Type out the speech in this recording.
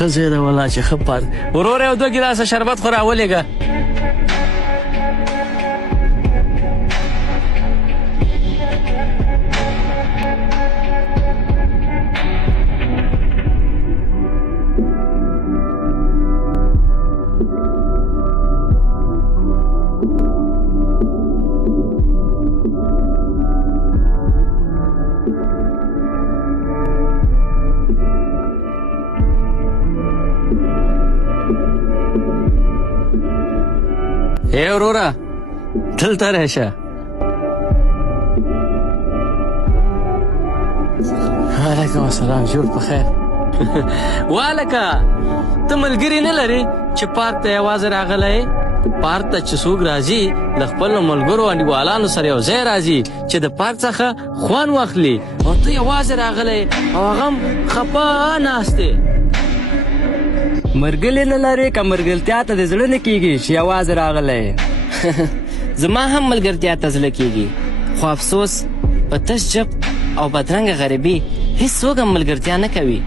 ښه ځای ده والله چې ښه پارک. وروره یو 2 ګیلاسه شربت خو راولېږه. ای وروره دلته راشه. وعلیکم السلام. جوړ په خیر. والکه ته ملګري نه لرې چې پارک ته یوازې راغلی یې؟ پارک ته چې څوک راځي له خپلو ملګرو انډیوالانو سره یو ځای راځي چې د پارک څخه خوند واخلي، او ته یوازې راغلی او هغه هم خفه ناست دی. مرګلي نه لرې که مرګلتیا ته د زړه نه کېږي چې یوازې راغلی. زما هم ملګرتیا ته زړه کېږي، خو افسوس په تش جب او بدرنګه غریبي هېڅوک هم ملګرتیا نه کوي.